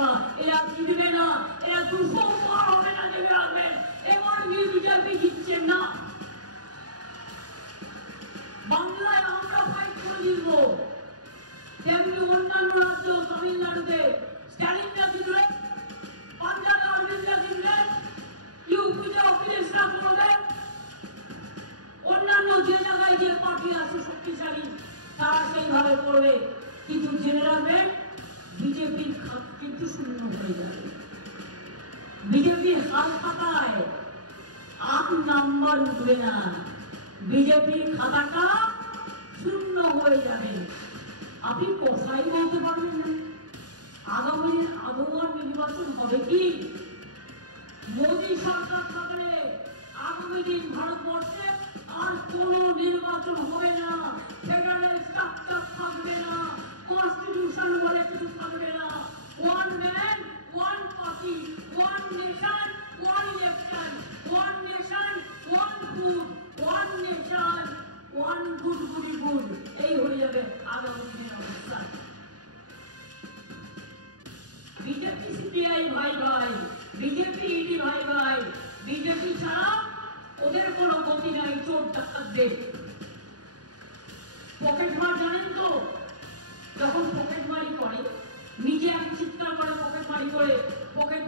না, এরা জিতবে না, এরা 200 পার হবে না নেমে আসবেন। এবার বিজেপি জিতছেন না। বাংলায় আমরা ফাইট করে দিব, তেমনি অন্যান্য রাজ্য তামিলনাড়ুতে স্ট্যালিনরা জিতলে, পাঞ্জাবে অরবিন্দরা জিতলেন, ইউপিতে অখিলেশরা করবে, অন্যান্য যে জায়গায় যে পার্টি আছে শক্তিশালী তারা সেইভাবে করবে। কিন্তু জেনে রাখবেন বিজেপির খাত কিন্তু শূন্য হয়ে যাবে। বিজেপির হাত খাতায় আর নাম্বার উঠবে না, বিজেপির খাতাটা শূন্য হয়ে যাবে। আপনি কোথায় বলতে পারবেন না আগামী আবহাওয়ার নির্বাচন হবে কি? মোদী সরকার থাকলে আগামী দিন ভারতবর্ষে আর কোন নির্বাচন হবে না, ফেডারেল স্ট্রাকচার থাকবে না, কনস্টিটিউশন বলে কিছু থাকবে না। One man one party, one nation one election, one nation one food, one nation one good good good, এই হয়ে যাবে আগামী দিনের অবস্থা। বিজেপি সিপিআই ভাই ভাই, বিজেপি ইডি ভাই ভাই, বিজেপি ছাড়া ওদের কোনো গতি নাই। চোর ডাকাতদের পকেট মার জানেন তো, যখন পকেট মারি করে নিজে আমি চিৎকার করে পকেট মারি করে পকেট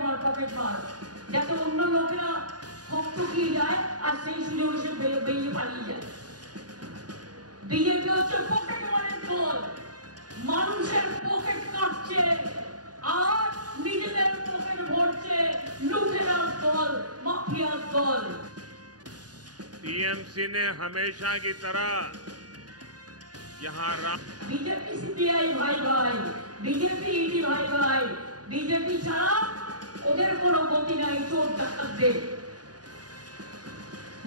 মার যাতে অন্য লোকেরা হকচকিয়ে যায় আর সেই সুযোগ এসে বেরিয়ে পালিয়ে যায়। বিজেপি হচ্ছে পকেট মারের দল, মানুষের পকেট কাটছে আর নিজেদের পকেট ভরছে, লুটেরার দল, মাফियार दल। टीएमसी ने हमेशा की तरह यहाँ बीजेपी सीपीआई भाई भाई, बीजेपी ईडी भाई भाई, बीजेपी ছাড়া ওদের কোনো গতি নাই। চোর ডাকাতদের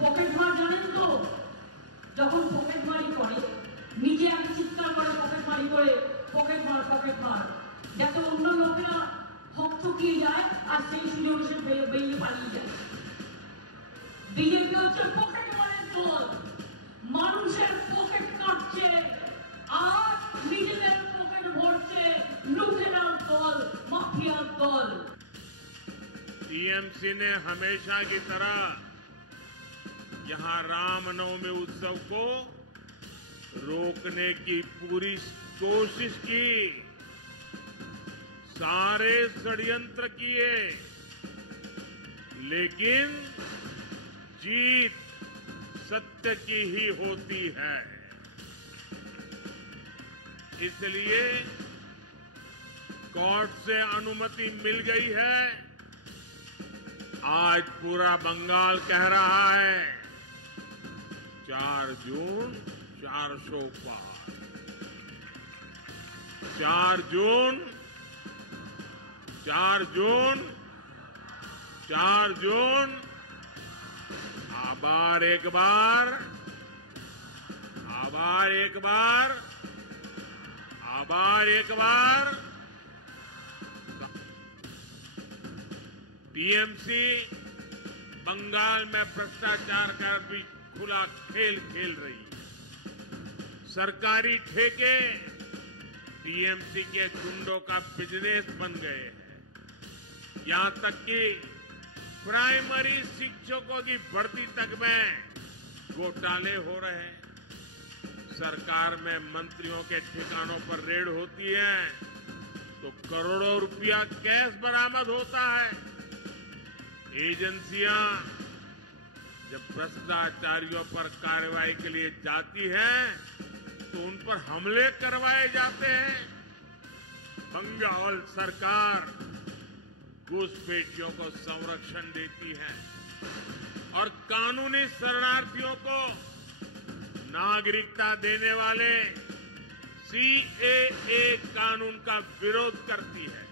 পকেট মার জানেন তো, যখন পকেট মারি করে নিজে আমি চিৎকার করে পকেট মারি করে পকেট মার যাতে অন্য লোকেরা হকচকিয়ে যায় আর সেই সুযোগ এসে বেরিয়ে পালিয়ে যায়। বিজেপি হচ্ছে পকেট মারের দল, মানুষের পকেট কাটছে আর নিজেদের পকেট ভরছে, লুটেরার দল, মাফियार दल। टीएमसी ने हमेशा की तरह यहाँ रामनवमी उत्सव को रोकने की पूरी कोशिश की, सारे षड्यंत्र किए, लेकिन जीत सत्य की ही होती है। इसलिए कोर्ट से अनुमति मिल गई है। आज पूरा बंगाल कह रहा है 4 जून 400 पार, 4 जून 4 जून 4 जून। आभार एक बार, आभार एक बार, आभार एक बार। टीएमसी बंगाल में भ्रष्टाचार का भी खुला खेल खेल रही है। सरकारी ठेके टीएमसी के गुंडों का बिजनेस बन गए हैं। यहां तक कि प्राइमरी शिक्षकों की भर्ती तक में घोटाले हो रहे हैं। सरकार में मंत्रियों के ठिकानों पर रेड होती है तो करोड़ों रुपया कैश बरामद होता है। एजेंसियां जब भ्रष्टाचारियों पर कार्रवाई के लिए जाती हैं तो उन पर हमले करवाए जाते हैं। बंगाल सरकार घुसपैठियों को संरक्षण देती है और कानूनी शरणार्थियों को नागरिकता देने वाले सीएए कानून का विरोध करती है।